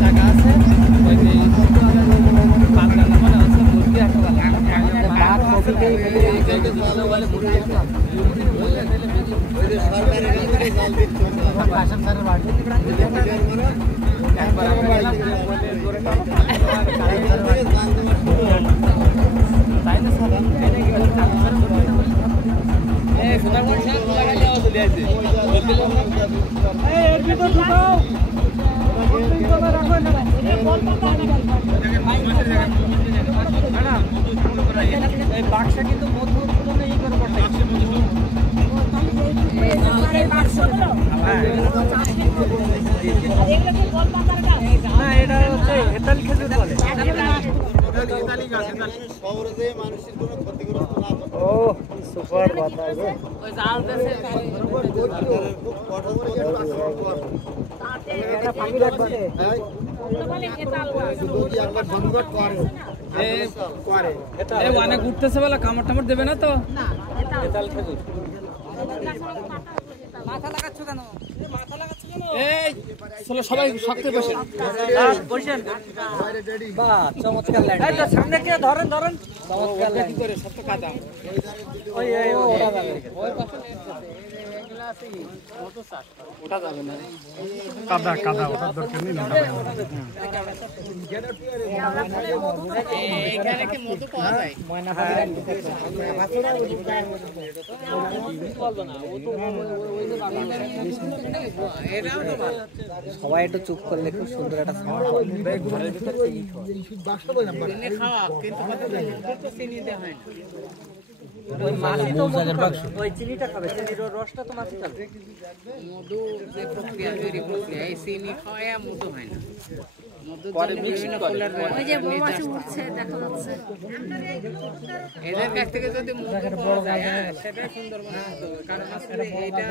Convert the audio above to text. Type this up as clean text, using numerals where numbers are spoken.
জায়গা আছে ওই বাগদানা মানে হচ্ছে মুরগি একটা বাক্সা কিন্তু এটা হচ্ছে হেতালি খেজুর বলে। ও সুপার কথা অনেক ঘুরতেছে বলে কামড় টামড় দেবে না তো। সবাই শক্ত বসেন বসেন। বাহ চমৎকার লাইন। সামনে কে ধরেন ধরেন চমৎকার কি করে সব তো কাদা। ওই ওটা যাবে না কাদা কাদা ওটা দরকার নেই না। এখানে কি মধু পাওয়া যায়? ময়না সবাই একটু চুপ করলে খুব সুন্দর একটা সাউন্ড হয়। ওই চিনিটা খাবে, চিনির রসটা তো মাছি খাবে। মধু যে প্রক্রিয়া তৈরি প্রক্রিয়া এই চিনি খাওয়ায় মধু হয় না। এদের কাছ থেকে যদি মধু পাওয়া যায় সেটাই সুন্দরবন, কারণ এটা